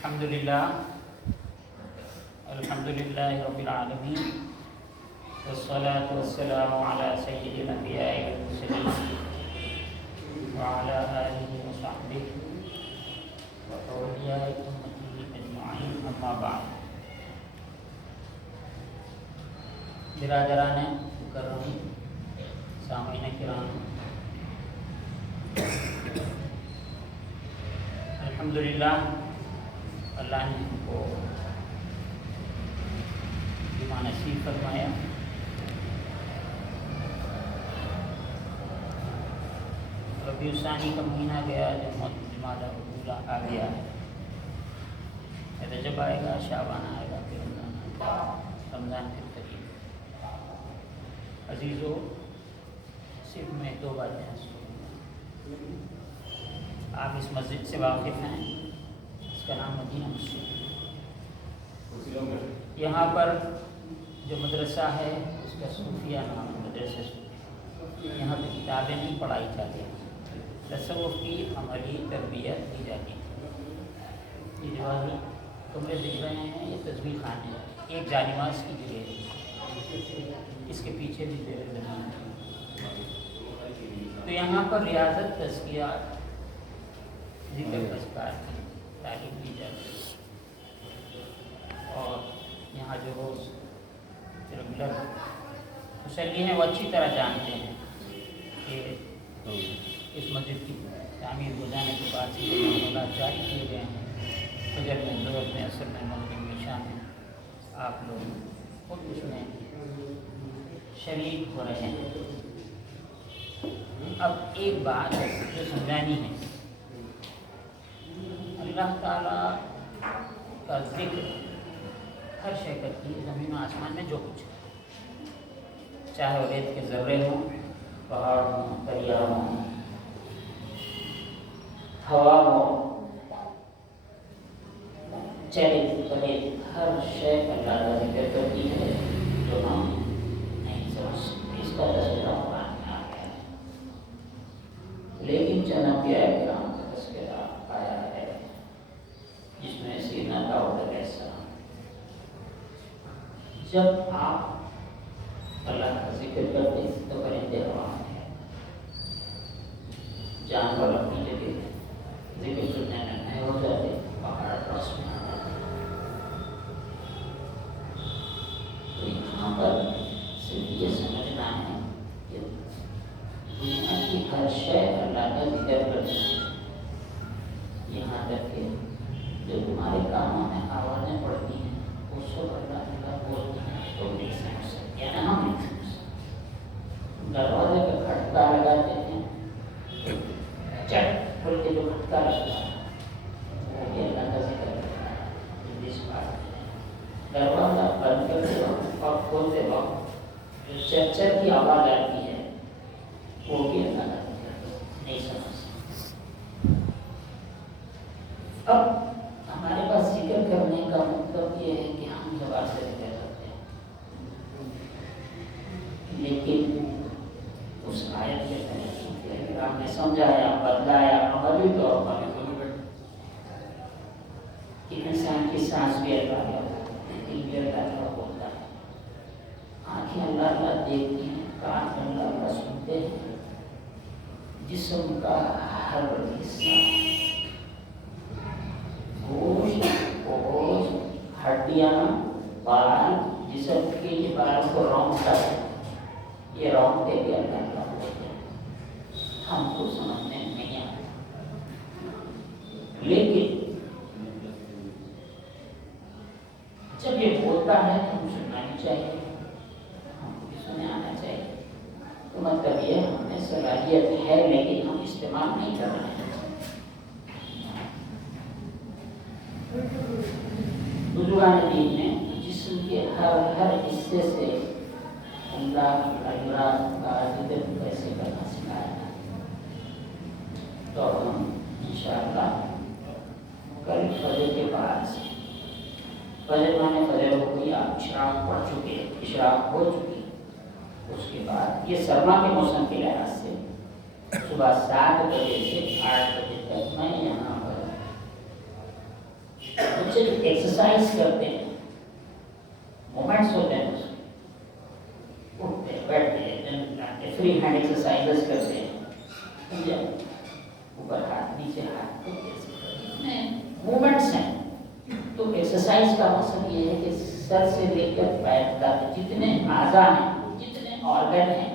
अल्हम्दुलिल्लाह रब्बिल आलमीन वस्सलातु वस्सलामु अला सय्यिदिल अंबिया'i वल मुरसलीन व अला आलिहि व सहबिहि व औलिया'i उम्मतिहि अजमईन अम्मा बाद। बिरादरान मुकर्रम, सामीन किराम, अल्हम्दुलिल्लाह अल्लाह ने हमको जुमा नसीब फरमाया। रबीउल सानी का महीना गया, जुमादा उल आ गया है, रजब आएगा, शाबान आएगा, फिर रमज़ान आएगा, रमज़ान फिर करीब। अजीज़ों, सिर्फ मैं दो बातें आप इस मस्जिद से वाकिफ़ हैं। इसका नाम मदीना मस्जिद। यहाँ पर जो मदरसा है उसका सूफिया नाम है, मदरसा सूफिया। यहाँ पर किताबें नहीं पढ़ाई जाती, तसव्वुफ़ की अमली तरबियत दी जाती है। ये जो कमरे दिख रहे हैं ये तस्बीह खाने हैं, एक जानिमाज़ की जगह है, इसके पीछे भी जगह ज़मीन है। तो यहाँ पर रियाज़त, तज़किया, ज़िक्र अज़कार की तालीम दी जाती है। और यहाँ जो रोज़ रेगुलर मुसल्ली हैं वो अच्छी तरह जानते हैं कि इस मस्जिद की तामीर हो जाने के बाद से मामूलात जारी किए गए हैं। फजर में, ज़ोहर में, असर में, मग़रिब में, शाम में आप लोग खुद उसमें शरीक हो रहे हैं। अब एक बात जो समझानी है, अल्लाह ताला का ज़िक्र हर शय करती है, ज़मीन आसमान में जो कुछ है, चाहे वो रेत के ज़र्रे हों, पहाड़ हों, दरिया हों, हवा हो, चले चले, हर शय अल्लाह का ज़िक्र करती है जो हम नहीं समझ सकते। इसका तज़किरा कुरान में आ गया है, लेकिन चंद अंबिया किराम का तज़किरा आया है जिसमें सीना दाऊद अलैहिस्सलाम। जब आप अल्लाह का जिक्र करते हैं तो परिंदे हवा में है, जानवर अपनी जगह जिक्र करने में नए हो जाते, पहाड़ रस में आ जाते। तो यहाँ पर सिर्फ ये समझना है कि दुनिया की हर शय अल्लाह का जिक्र करती है। यहाँ तक कि जो तुम्हारे कानों में आवाज़ें पड़ती हैं उसको अल्लाह अल्लाह बोलते हैं तो नहीं समझ सकते, यानी हम नहीं समझ सकते। दरवाजे पर खटका लगाते हैं, चट खोल के जो खटका लगता है वो भी अल्लाह का जिक्र करता है। दरवाजा बंद करते वक्त और खोलते वक्त जो चर की आवाज़ आती है वो भी अल्लाह का जिक्र नहीं समझ सकते। अब हमारे पास जिक्र करने का मतलब ये है कि हम ज़बान से जिक्र करते हैं, लेकिन उस आयत के तरीके आपने समझाया, बदलाया, अमली तौर पर एक इंसान की सांस भी अल्लाह का होता है, दिल भी अल्लाह का होता है, आँखें अल्लाह अल्लाह देखती हैं, कान अल्लाह अल्लाह सुनते हैं, जिस्म का हर हिस्सा, गोश्त, गोश्त, हड्डियाँ, बाल, जिस्म के ये बालों को रौंदता है, ये रौंदते भी अल्लाह का होते हैं। हमको समझने नहीं आता, लेकिन जब ये बोलता है तो हम सुनना ही चाहिए, हमको भी सुनने आना चाहिए। तो मतलब ये हमें सलाहियत है लेकिन हम इस्तेमाल नहीं कर रहे हैं। बुजुर्गान दीन ने जिस्म के हर हिस्से से अल्लाह का जिक्र कैसे करना सिखाया है। तो हम इंशाअल्लाह कल फजर के बाद से, फजर माने फजर हो गई, आप इशराक पढ़ चुके, इशराक हो चुकी, उसके बाद ये सरमा के मौसम के लिहाज से सुबह 7 बजे से 8 बजे तक मैं यहाँ पर बच्चे जो एक्सरसाइज करते हैं, मोमेंट्स होते हैं, उठते बैठते फ्री हैंड एक्सरसाइजेस करते हैं, समझे? ऊपर हाथ नीचे हाथ, मूवमेंट्स हैं। तो एक्सरसाइज का मकसद ये है कि सर से लेकर पैर तक जितने आज़ा हैं, जितने ऑर्गन हैं,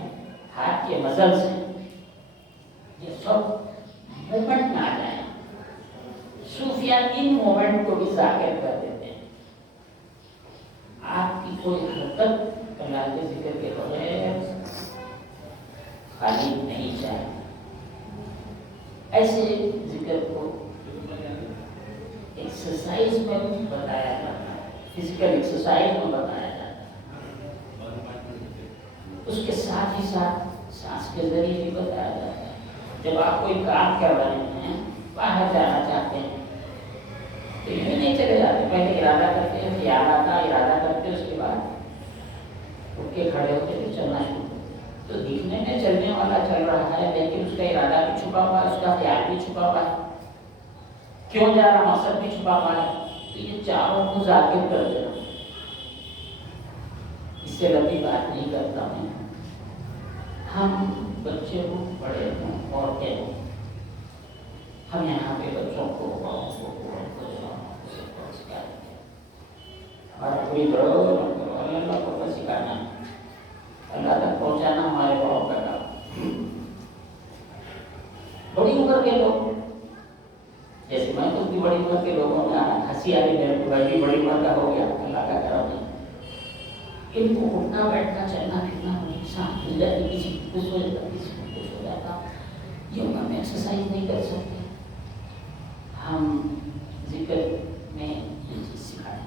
हाथ के मसल्स हैं, ये सब मूवमेंट में आ जाए। सूफिया इन मोमेंट को भी जाकिर कर देते हैं। आपकी कोई हरकत अल्लाह के जिक्र के बगैर खाली नहीं जाए। ऐसे जिक्र को एक्सरसाइज में बताया जाता है, फिजिकल एक्सरसाइज में बताया जाता है। उसके साथ ही साथ सांस के जरिए भी बताया जाता है। जब आप कोई काम कर रहे हैं, बाहर जाना चाहते हैं, तो यूँ नहीं चले जाते, पहले इरादा करते हैं, इरादा करते उसके बाद उठ के खड़े होते फिर चलना शुरू। तो दिखने में चलने वाला चल रहा है, लेकिन उसका इरादा भी छुपा हुआ है, उसका ख्याल भी छुपा हुआ है, क्यों जा रहा मकसद भी छुपा हुआ है। तो ये चारों को जाकिर कर देना। इससे लंबी बात नहीं करता मैं। हम बच्चे हो, बड़े हों और क्या हो, हम यहाँ पे बच्चों को हमारा कोई अल्लाह को सिखाना, अल्लाह तक पहुँचाना हमारे बड़ों का काम। बड़ी उम्र के लोग, जैसे मैं तो भी बड़ी उम्र के लोगों में आना, हंसी आ रही मेरे को, बड़ी उम्र का हो गया, अल्लाह का करम है। इनको उठना बैठना चलना फिरना सांस मिल जाती, किसी को कुछ हो जाता, किसी को कुछ हो जाता, ये उम्र में एक्सरसाइज नहीं कर सकते। हम जिक्र में ये चीज़ सिखाएं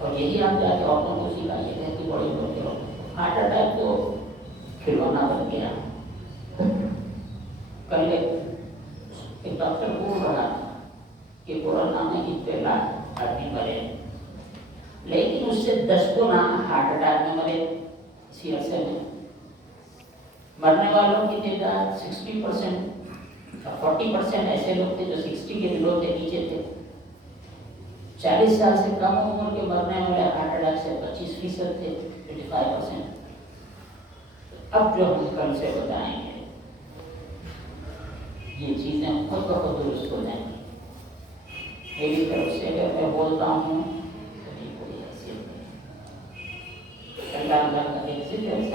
और यही आप जाके औरतों को सिखाइए है कि बड़ी उम्र के लोगों को हार्ट अटैक तो खिलौना बन गया। कल एक डॉक्टर बोल रहा था कि कोरोना में इतने लाख आदमी मरे, लेकिन उससे 10 गुना हार्ट अटैक में मरे। इसी अरसे में मरने वालों की तादाद 60%, 40% ऐसे लोग थे जो 60 के बिलो के नीचे थे। 40 साल से कम उम्र के मरने वाले हार्ट अटैक से 25% थे, 25%। अब जो हम कल से बताएंगे ये चीज़ें खुद ब खुद दुरुस्त हो जाएंगी। मेरी तरफ से अगर मैं बोलता हूँ अल्लाह का एक जिक्र ने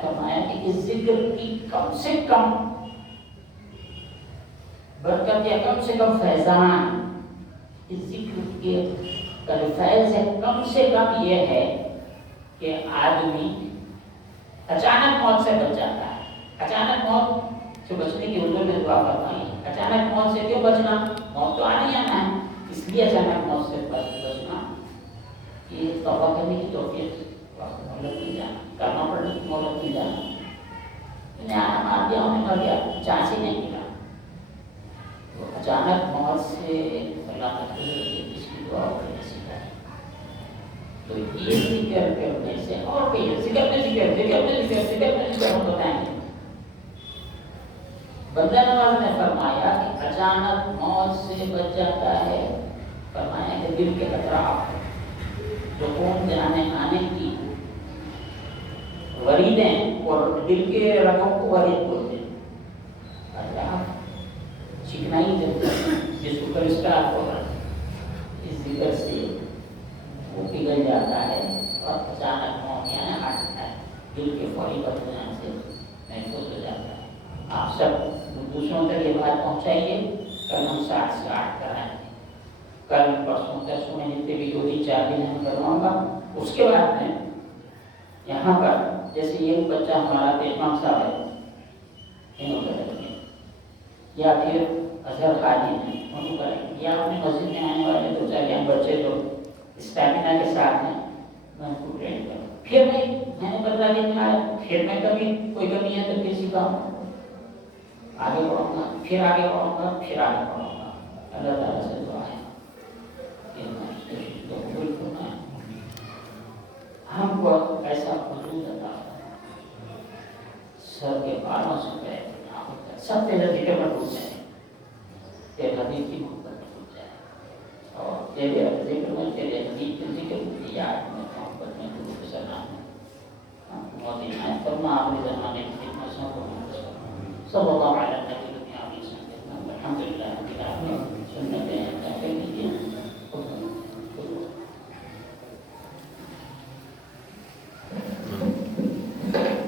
फरमाया कि इस जिक्र की कम से कम बरकत या कम से कम फैजान, इस जिक्र के फैज है कम से कम ये है कि आदमी अचानक मौत से बच जाता है। अचानक मौत से बचने की उर्दू में दुआ फरमाई। अचानक मौत से क्यों बचना? मौत तो आनी आना है, इसलिए अचानक मौत से बचना, ये तौबा करने की तौफीक मोहलत नहीं जाना, करना पड़ने की मोहलत नहीं जाना। मैंने आना मार दिया, उन्हें मर गया, चांस ही नहीं मिला। तो अचानक मौत से अल्लाह की दुआ करने सीखा। तो ये जिक्र करने से और कई जिक्र हम बताएंगे। बंदा नवाज ने फरमाया कि अचानक मौत से बच जाता है। फरमाया कि दिल के अतराफ जो खून जाने आने की वरीदें और दिल के रगों को वरीद बोलते हैं, चिकनाई जिसको कोलेस्ट्रॉल होगा, इस जिक्र से वो पिघल जाता है और अचानक मौत यानी हार्ट अटैक दिल के फौरी बदलाव से महसूस हो जाता है। आप सब दूसरों तक ये बात पहुँचाइए। कल हम 60 से 8 कराएंगे, कल परसों तरसों में जितने भी 2-3-4 दिन हम करवाऊँगा। उसके बाद में यहाँ पर जैसे ये बच्चा हमारा पेशवान साहब है, इन्हों करेंगे, या फिर अजहर खादी है उनको करेंगे, या अपने मस्जिद में आने वाले 2-4 यंग बच्चे जो स्टैमिना के साथ हैं मैं उनको ट्रेन करूँ। फिर मैंने 15 दिन में आया, फिर मैं कभी कोई कमी है तो किसी का आगे बढ़ाऊँगा, फिर आगे बढ़ाऊँगा, फिर आगे बढ़ाऊँगा। अल्लाह ताला से दुआ है हमको ऐसा वजूद अता सर के बालों से पैर सब तेरा जिक्र पर टूट जाए, तेरा दिल की मोहब्बत टूट जाए और Jadi zikir kan jadi zikir ya محبت میں تو سلام مولانا فرما اپنے زمانے میں صلی اللہ علیہ